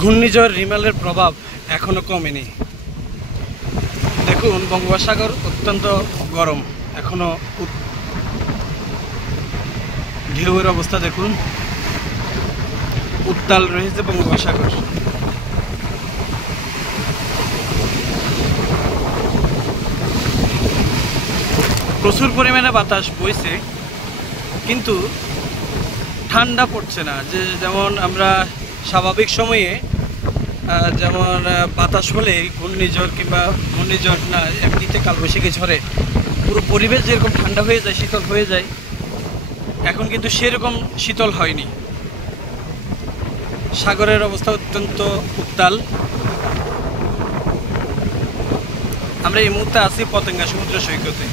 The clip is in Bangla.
ঘূর্ণিঝড় রিমেলের প্রভাব এখনো কমেনি। দেখুন বঙ্গোপসাগর অত্যন্ত গরম, এখনো ঢেউয়ের অবস্থা দেখুন, উত্তাল রয়েছে বঙ্গোপসাগর। প্রচুর পরিমাণে বাতাস বইছে, কিন্তু ঠান্ডা পড়ছে না। যেমন আমরা স্বাভাবিক সময়ে যেমন বাতাস হলে ঘূর্ণিঝড় কিংবা ঘূর্ণিঝড় না এমনিতে কালবৈশাখী ঝড়ে পুরো পরিবেশ যেরকম ঠান্ডা হয়ে যায়, শীতল হয়ে যায়, এখন কিন্তু সেরকম শীতল হয়নি। সাগরের অবস্থা অত্যন্ত উত্তাল। আমরা এই মুহূর্তে আছি পতেঙ্গা সমুদ্র সৈকতে।